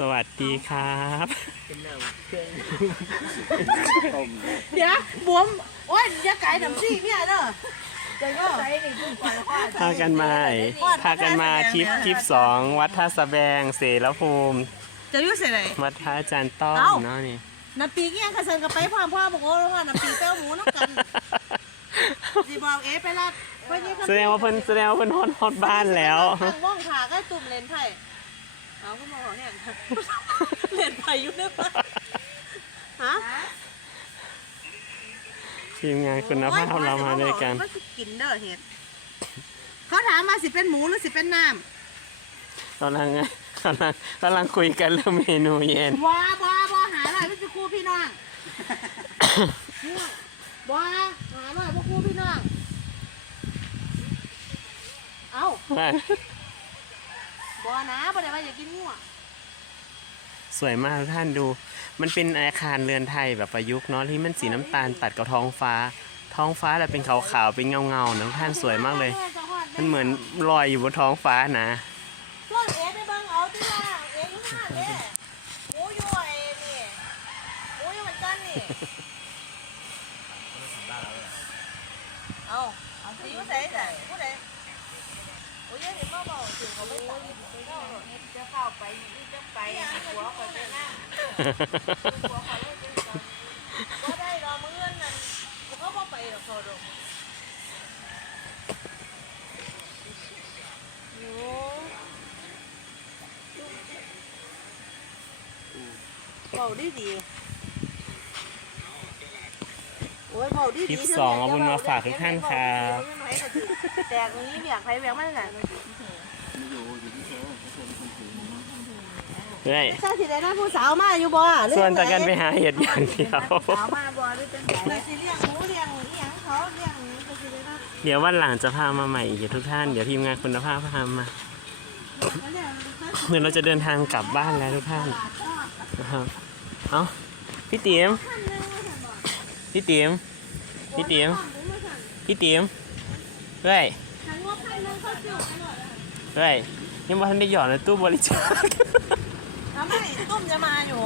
สวัสดีครับเป็นหนังเครื่องต้มเดี๋ยวบวมโอ้ยอย่าไก่น้ำซี่เมียเด้อเดี๋ยวก็ใส่นี่ทุกคนแล้วก็พากันมาพากันมาทริปทริปสองวัดท่าสะแบงเสรภูมิ จะยุ่งใส่ไหน วัดพระอาจารย์ต้อมเอ้า เนาะนี่ น้ำปีกยังกระเซินกับไปพ่อพ่อบอกว่าน้ำปีเป้าหมูน้ำกันสีบอกเอ๊ะไปลาดไปยี่แสดงว่าเพิ่นแสดงว่าเพิ่นฮอดฮอดบ้านแล้ว ทางว่องขาก็ตุ่มเลนไผ่ เอาก็มองเห็นเลนไผ่อยู่เนี่ยฮะทีมงานคุณภาพเรามาด้วยกันก็กินเด้อเห็ดเขาถามมาสิเป็นหมูหรือสิเป็นน้กำลังกำลังกำลังคุยกันเรื่องเมนูเย็นำว้าว้าว้าหาหน่อยพี่ครูพี่น้องว้าหาหน่อยพวกครูพี่น้อง เอ้า บ่นะบ่ได้ว่าอย่ากินงัวสวยมากทุกท่านดู มันเป็นอาคารเรือนไทยแบบประยุกต์เนาะที่มันสีน้ำตาลตัดกับท้องฟ้า ท้องฟ้าแต่เป็นขาวๆเป็นเงาๆนะทุกท่านสวยมากเลย มันเหมือนลอยอยู่บนท้องฟ้านะเพื่อนเอ๋ไปเบิ่งเอาที่ว่าเอ๋อยู่ห้าเด้หมูอยู่ไอ้นี่หมูอยู่เหมือนกันนี่เอาเอาสิอยู่ไสใส่ผู้ใดโอ้ยยังเห็นมาบอกถึงเขาไม่ตัด จะเข้าไปนี่จะไปหัวเขาจะนั่งหัวเขาเลยจะก็ได้รอมื้อนั้นเขาบ่ไปหรอกเขาดอกโอ้เบาดีดีโอ้ยเบาดีดีคลิปสองเอาบุญมาฝากทุกท่านครับแตกตรงนี้เบียกใครเบียกไม่ได้เฮ้ยใช่สิได้นะผู้สาวมาอยู่บ่หรือส่วนจากกันไปหาเห็ดอย่างเดียว สาวมาบ่หรือจังได๋สิเลี้ยงหมูเลี้ยงอีหยังเขาเลี้ยงก็สิได้นะเดี๋ยววันหลังจะพามาใหม่อีกทุกท่าน เดี๋ยวทีมงานคุณภาพพามาแล้วเนี่ยมันก็เหมือนเราจะเดินทางกลับบ้านแล้วทุกท่านนะครับเอ้าพี่ติ๋มพี่ติ๋มพี่ติ๋มพี่ติ๋มเฮ้ยฉันว่าพันนึงเขาซื้อไปหมดเฮ้ยยังว่าท่านได้หยอดในตู้บริจาค ทำไมตุ้มจะมาอยู่